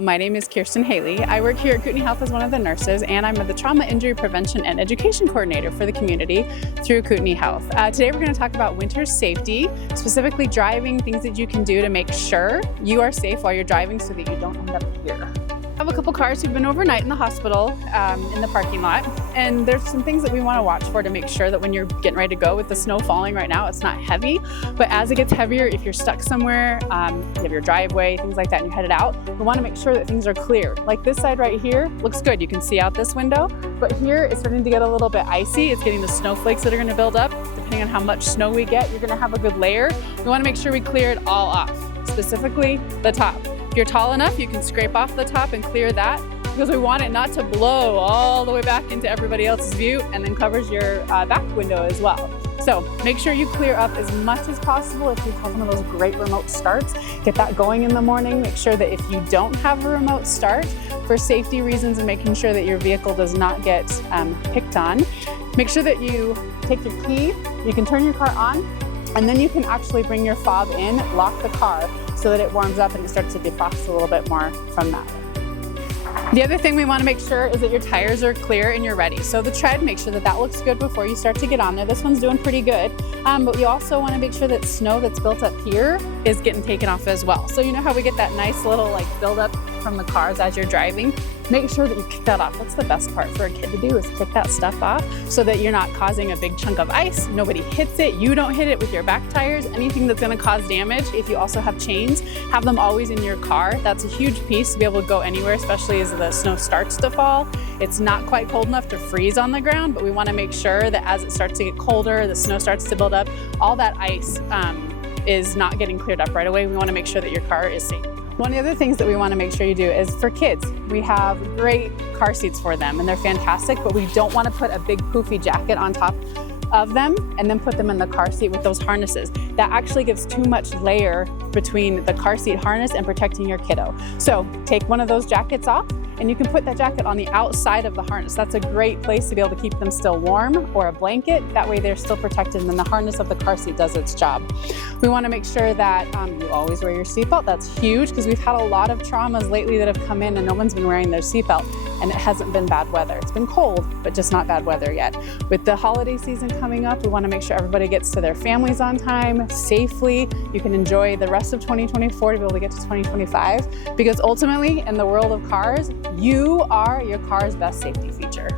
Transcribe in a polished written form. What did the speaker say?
My name is Kirstin Haley. I work here at Kootenai Health as one of the nurses, and I'm the Trauma Injury Prevention and Education Coordinator for the community through Kootenai Health. Today we're going to talk about winter safety, specifically driving, things that you can do to make sure you are safe while you're driving so that you don't end up here. I have a couple cars who've been overnight in the hospital in the parking lot, and there's some things that we want to watch for to make sure that when you're getting ready to go, with the snow falling right now, it's not heavy, but as it gets heavier, if you're stuck somewhere, you have your driveway, things like that, and you're headed out, we want to make sure that things are clear. Like this side right here looks good. You can see out this window, but here it's starting to get a little bit icy. It's getting the snowflakes that are going to build up. Depending on how much snow we get, you're going to have a good layer. We want to make sure we clear it all off, specifically the top. If you're tall enough, you can scrape off the top and clear that, because we want it not to blow all the way back into everybody else's view and then covers your back window as well. So make sure you clear up as much as possible. If you have one of those great remote starts, get that going in the morning. Make sure that if you don't have a remote start, for safety reasons and making sure that your vehicle does not get picked on, make sure that you take your key, you can turn your car on, and then you can actually bring your fob in, lock the car so that it warms up and it starts to defrost a little bit more from that. The other thing we want to make sure is that your tires are clear and you're ready. So the tread, make sure that that looks good before you start to get on there. This one's doing pretty good, but you also want to make sure that snow that's built up here is getting taken off as well. So you know how we get that nice little build up from the cars as you're driving? Make sure that you kick that off. That's the best part for a kid to do, is kick that stuff off so that you're not causing a big chunk of ice. Nobody hits it. You don't hit it with your back tires. Anything that's going to cause damage, if you also have chains, have them always in your car. That's a huge piece to be able to go anywhere, especially as the snow starts to fall. It's not quite cold enough to freeze on the ground, but we want to make sure that as it starts to get colder, the snow starts to build up, all that ice is not getting cleared up right away. We want to make sure that your car is safe. One of the other things that we want to make sure you do is for kids. We have great car seats for them and they're fantastic, but we don't want to put a big poofy jacket on top of them and then put them in the car seat with those harnesses. That actually gives too much layer between the car seat harness and protecting your kiddo. So take one of those jackets off and you can put that jacket on the outside of the harness. That's a great place to be able to keep them still warm, or a blanket. That way they're still protected and then the harness of the car seat does its job. We want to make sure that you always wear your seatbelt. That's huge, because we've had a lot of traumas lately that have come in and no one's been wearing their seatbelt, and it hasn't been bad weather. It's been cold, but just not bad weather yet. With the holiday season coming up, we want to make sure everybody gets to their families on time, safely. You can enjoy the rest of 2024 to be able to get to 2025, because ultimately in the world of cars, you are your car's best safety feature.